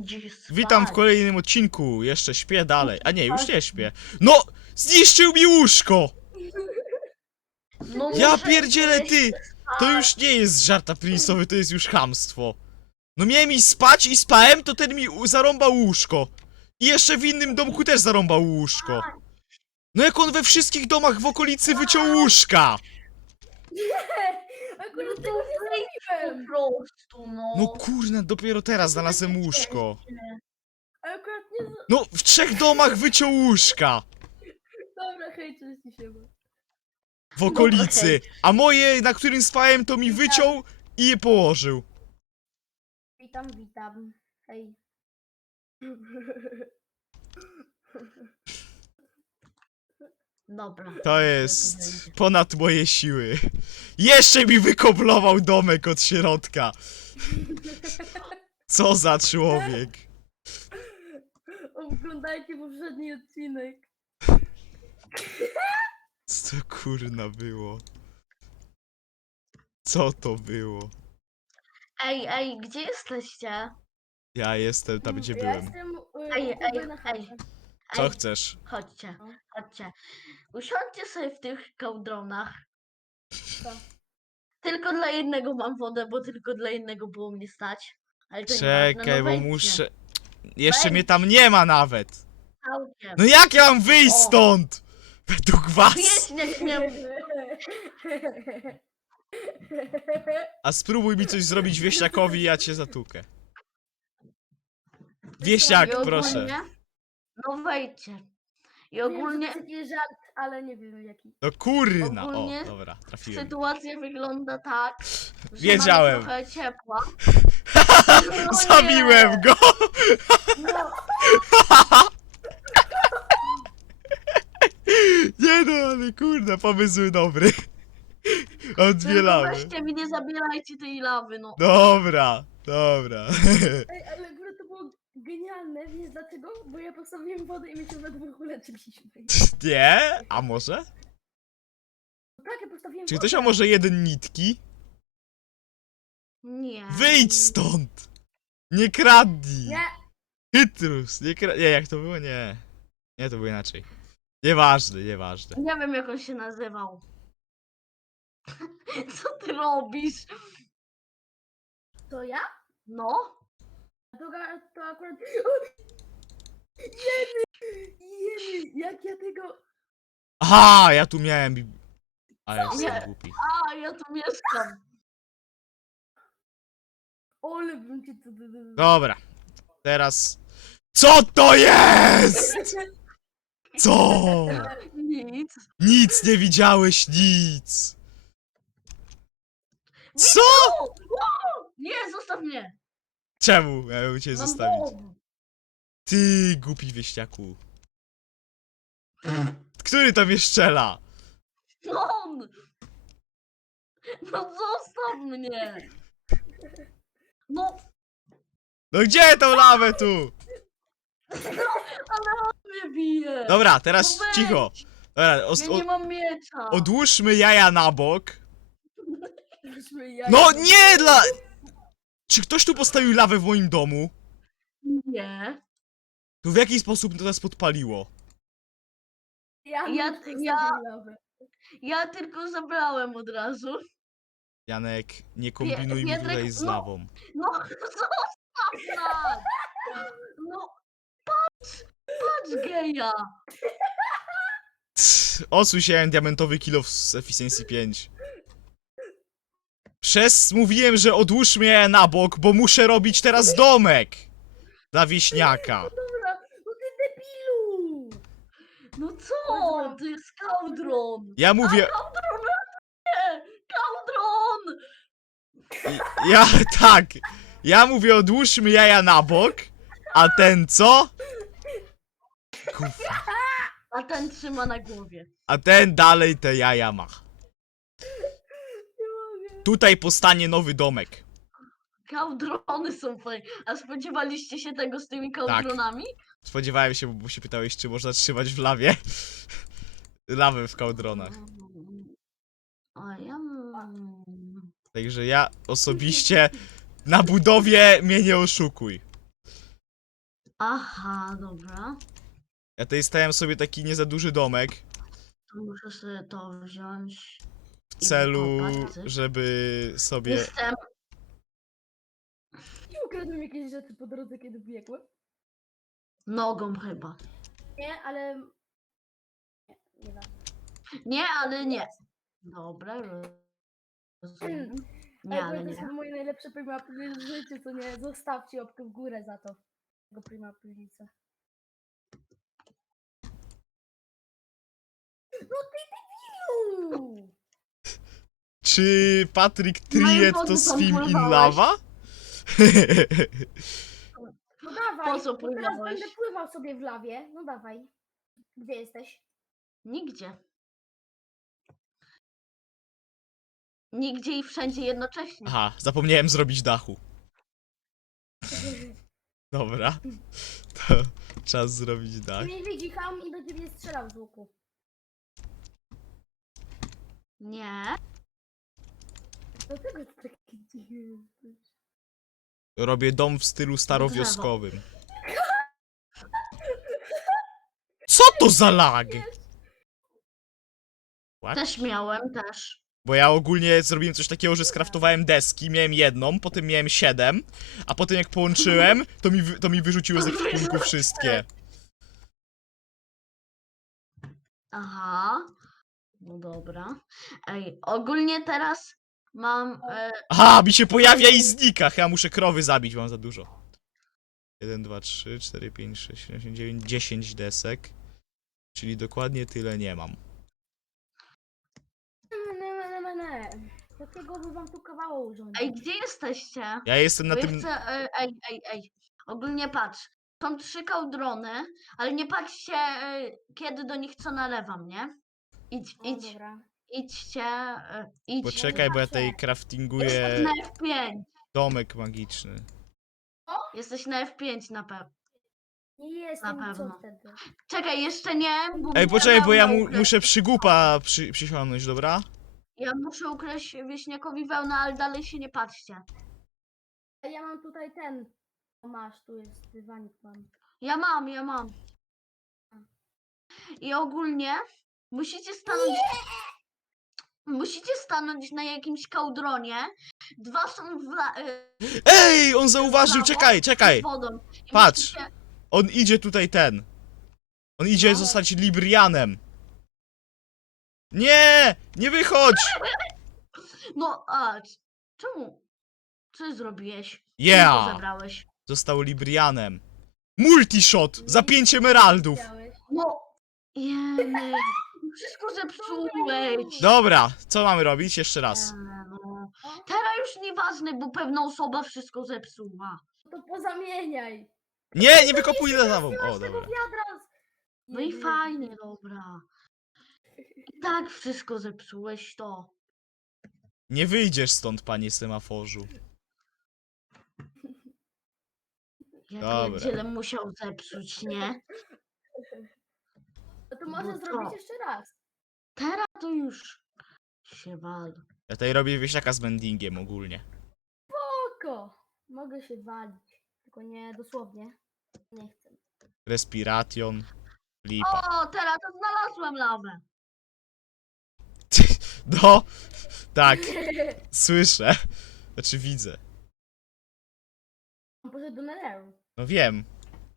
Dziś Witam w spać. kolejnym odcinku. Jeszcze śpię dalej. A nie, już nie śpię. No! Zniszczył mi łóżko! No Ja muszę pierdzielę iść ty! To spać. już nie jest żarta prince'owy, to jest już chamstwo. No miałem iść spać i spałem, to ten mi u- zarąbał łóżko. I jeszcze w innym domku też zarąbał łóżko. No jak on we wszystkich domach w okolicy wyciął łóżka! Akurat No tego to nie wyjdź po zrobiłem. prostu, no. No kurna, dopiero teraz znalazłem łóżko. Akurat nie... z- No, w trzech domach wyciął łóżka! Dobra, hej, cześć się. W okolicy. A moje, na którym spałem, to mi wyciął i je położył. Witam, witam. Hej. Dobra. To jest ponad moje siły. Jeszcze mi wykoblował domek od środka. Co za człowiek. Oglądajcie poprzedni odcinek. Co to kurna było? Co to było? Ej, ej, gdzie jesteście? Ja jestem tam, gdzie ja byłem. jestem y, Ej, Kuby ej, na ej. chacie. Co Ej, chcesz? chodźcie, No. chodźcie. Usiądźcie sobie w tych kałdronach. Co? Tylko dla jednego mam wodę, bo tylko dla jednego było mnie stać. Ale to nieważne, Czekaj, no bo wejdźcie. muszę... Jeszcze mnie tam nie ma nawet. Całkiem. No jak ja mam wyjść O. stąd? Według was? Jedź, nie śmiem. A spróbuj mi coś zrobić wieśniakowi, ja cię zatukę. Wieśniak, proszę. No wejdźcie. I Wiem, że ogólnie taki żart, ale nie wiem jaki. No kurna. O, Ogólnie dobra, trafiłem. sytuacja wygląda tak, że Wiedziałem. mamy trochę ciepła. No Zabiłem go! No, Nie no, ale kurna, pomysł dobry. Odwielamy. Weźcie mi, nie zabierajcie tej lawy, no. Dobra, dobra. ej, ale genialne, wiesz dlaczego? Bo ja postawiłem wodę i my się we dwóch uleczyliśmy. Nie? A może? Tak, ja postawiłem Czy wodę. ktoś ma może jeden nitki? Nie. Wyjdź stąd! Nie kradnij! Nie, Chytrus, nie kra... Nie, jak to było? Nie. Nie, to było inaczej. Nieważne, nieważne. Nie wiem, jak on się nazywał. Co ty robisz? to ja? No? To, to akurat... Jemy! Jemy! Jak ja tego... Aha, ja tu miałem... bi- A ja Nie. jestem głupi. A, ja tu mieszkam. Ole bym cię tu... Dobra. Teraz... Co to jest? Co? Nic. Nic nie widziałeś, nic. Co? Nie, zostaw mnie. Czemu miałem cię Mam zostawić? Ty, głupi wieśniaku. Który to mnie szczela? On! No zostaw mnie! No, No gdzie tą lawę tu? ale on mnie bije! Dobra, teraz No weź. cicho. Dobra, os- Ja nie o- mam miecza! odłóżmy jaja na bok. No nie dla... Czy ktoś tu postawił lawę w moim domu? Nie. To w jaki sposób to nas podpaliło? Ja, Ja- ja-. Ja tylko zabrałem od razu. Janek, nie kombinuj mi Pietrek, tutaj z no. lawą. No, zostaw nas! No, patrz! Patrz geja! Odsuń się diamentowy kilo z Efficiency 5. Przez mówiłem, że odłóżmy je na bok, bo muszę robić teraz domek. Dla wieśniaka. Dobra, no ty debilu! No co? To jest kałdron! Ja mówię, Kałdron! Nie! Kałdron! ja tak. Ja mówię, odłóżmy jaja na bok, a ten co? Kufa. A ten trzyma na głowie. A ten dalej te jaja ma. Tutaj powstanie nowy domek. Kałdrony są fajne. A spodziewaliście się tego z tymi kałdronami? Spodziewałem się, bo się pytałeś, czy można trzymać w lawie. Lawę w kałdronach. A ja... mm, Także ja osobiście na budowie mnie nie oszukuj. Aha, dobra. Ja tutaj stałem sobie taki nie za duży domek To muszę sobie to wziąć. W I celu, żeby sobie... Jestem. Nie ukradłem jakieś rzeczy po drodze, kiedy biegłem. Nogą chyba. Nie, ale... Nie, nie. Nie, ale nie. Dobra, rozumiem. Nie, ale to nie. są moje najlepsze primapy w życiu, co nie? Zostawcie łapkę w górę za to. Tego primapylica. No ty debilu! Czy Patrick Moje Triet to swim in lava? No dawaj, Po co bo teraz pływałeś? będę pływał sobie w lawie. No dawaj. Gdzie jesteś? Nigdzie. Nigdzie i wszędzie jednocześnie. Aha, zapomniałem zrobić dachu. Dobra. To czas zrobić dach. Mnie widzi ham i do ciebie strzelał z łuku. Nie. Dlatego to taki dziwny jesteś. Robię dom w stylu starowioskowym. Co to za lag? What? Też miałem, też. Bo ja ogólnie zrobiłem coś takiego, że skraftowałem deski, miałem jedną, potem miałem siedem, a potem jak połączyłem, to mi, wy- to mi wyrzuciło z ekwipunku wszystkie. Aha. No dobra. Ej, ogólnie teraz mam. E, Aha, mi się pojawia i znika. Chyba muszę krowy zabić, mam za dużo. 1, 2, 3, 4, 5, 6, 7, 8, 9, 10 desek. Czyli dokładnie tyle nie mam. Ne, ne, ne, ne. Dlaczego by wam tu kawało urządzić? ej, gdzie jesteście? Ja jestem na Bo ja tym... chcę, e, ej, ej, ej. Ogólnie patrz. Są trzy kałdrony, ale nie patrzcie, e, kiedy do nich co nalewam, nie? Idź, No, idź, dobra. Idźcie, e, idź. Poczekaj, bo ja tutaj Jesteś craftinguję na F5. domek magiczny. Jesteś na F5 na pewno. Nie jestem, Na co pewno. wtedy? Czekaj, jeszcze nie. Bo Ej, poczekaj, bo ja mu, muszę przygłupa przy, przysiągnąć, dobra? Ja muszę ukraść wieśniakowi wełnę, ale dalej się nie patrzcie. A ja mam tutaj ten. O, masz, tu jest dywanik mam. Ja mam, ja mam. I ogólnie musicie stanąć. Musicie stanąć na jakimś kałdronie. Dwa są w la, y, Ej, on zauważył, czekaj, czekaj. z wodą. I Patrz. musicie- On idzie tutaj ten. On idzie No. zostać Librianem. Nie! Nie wychodź! No, a c- czemu? Co zrobiłeś? Czemu to Yeah! zebrałeś? Został Librianem. Multishot! Za pięć emeraldów! No, jeny. Wszystko zepsułeś. Dobra, co mamy robić? Jeszcze raz. No. Teraz już nieważne, bo pewna osoba wszystko zepsuła. to pozamieniaj. Nie, nie wykopuj za. Masz O, tego dobra. wiadra. z- No i fajnie, dobra. I tak wszystko zepsułeś to. Nie wyjdziesz stąd, panie semaforzu. Jak Dobra. musiał zepsuć, nie? No to może No zrobić jeszcze raz. Teraz to już się wal. Ja tutaj robię wieśniaka z mendingiem ogólnie. Oko. Mogę się walić. Tylko nie dosłownie. Nie chcę. Respiration. Lipa. O, teraz to znalazłem lawę. No, tak, słyszę. Znaczy widzę. On poszedł do Netheru. No wiem.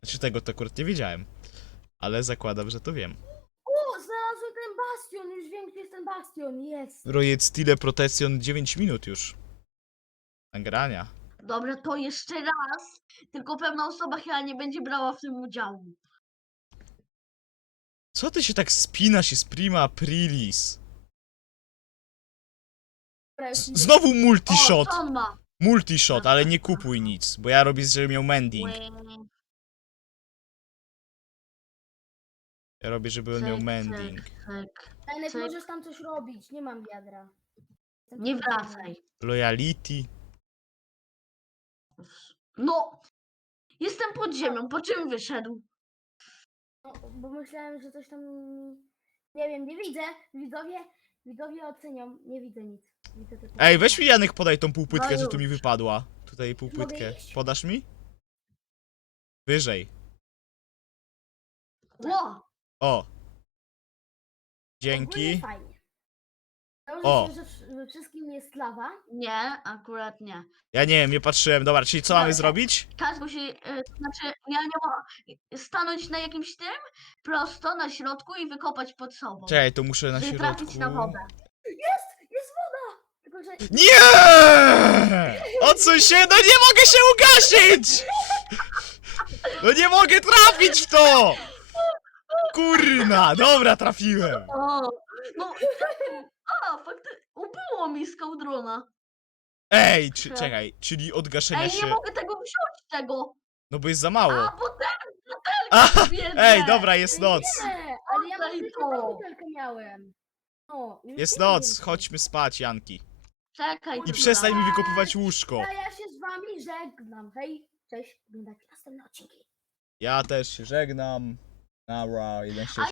Znaczy tego to akurat nie wiedziałem. Ale zakładam, że to wiem. O, znalazłem ten bastion. Już wiem, gdzie jest ten bastion. Jest. Projekt Stile Protection 9 minut już. Nagrania. Dobra, to jeszcze raz. Tylko pewna osoba chyba nie będzie brała w tym udziału. Co ty się tak spinasz jest prima aprilis? Dobra, już Z- idę. Znowu O, multishot. co on ma? Multishot, ale nie kupuj nic, bo ja robię, żeby miał mending. Łe, Ja robię, żeby on miał cyk, mending. cyk, cyk. Cyk. możesz tam coś robić. Nie mam wiadra. Jestem Nie wracaj. Loyalty. No! Jestem pod ziemią, po czym wyszedł? No, bo myślałem, że coś tam. Nie wiem, nie widzę. Widzowie, widzowie ocenią. Nie widzę nic. Widzę tylko Ej, weź mi Janek podaj tą półpłytkę, No co tu mi już. wypadła. Tutaj półpłytkę. iść? Podasz mi? Wyżej. Ło! O! Ogólnie Dzięki. fajnie. Założę O. się, że w- we wszystkim jest lawa. Nie, akurat nie. Ja nie wiem, nie patrzyłem. Dobra, czyli co mamy zrobić? Każdy musi, y, to znaczy ja nie mogę stanąć na jakimś tym, prosto na środku i wykopać pod sobą. Czekaj, to muszę na żeby środku. trafić na wodę. Jest! Jest woda! Tylko, że Nie! Odsuń się, no nie mogę się ugasić! No nie mogę trafić w to! Kurna, dobra, trafiłem. O, no, a, faktycznie, ubyło mi z kołdrona. Ej, czy, czekaj, czyli od gaszenia Ej, nie się... mogę tego wziąć, tego. No bo jest za mało. A, bo ten, A, biedne. ej, dobra, jest noc. Nie, ale ja mam Oddaj to. butelkę miałem. No, Jest noc, więcej. chodźmy spać, Janki. Czekaj, I dobra. przestań mi wykopywać łóżko. A ja się z wami żegnam. Hej, cześć, oglądajcie następne odcinki. Ja też się żegnam. Nara, jeden się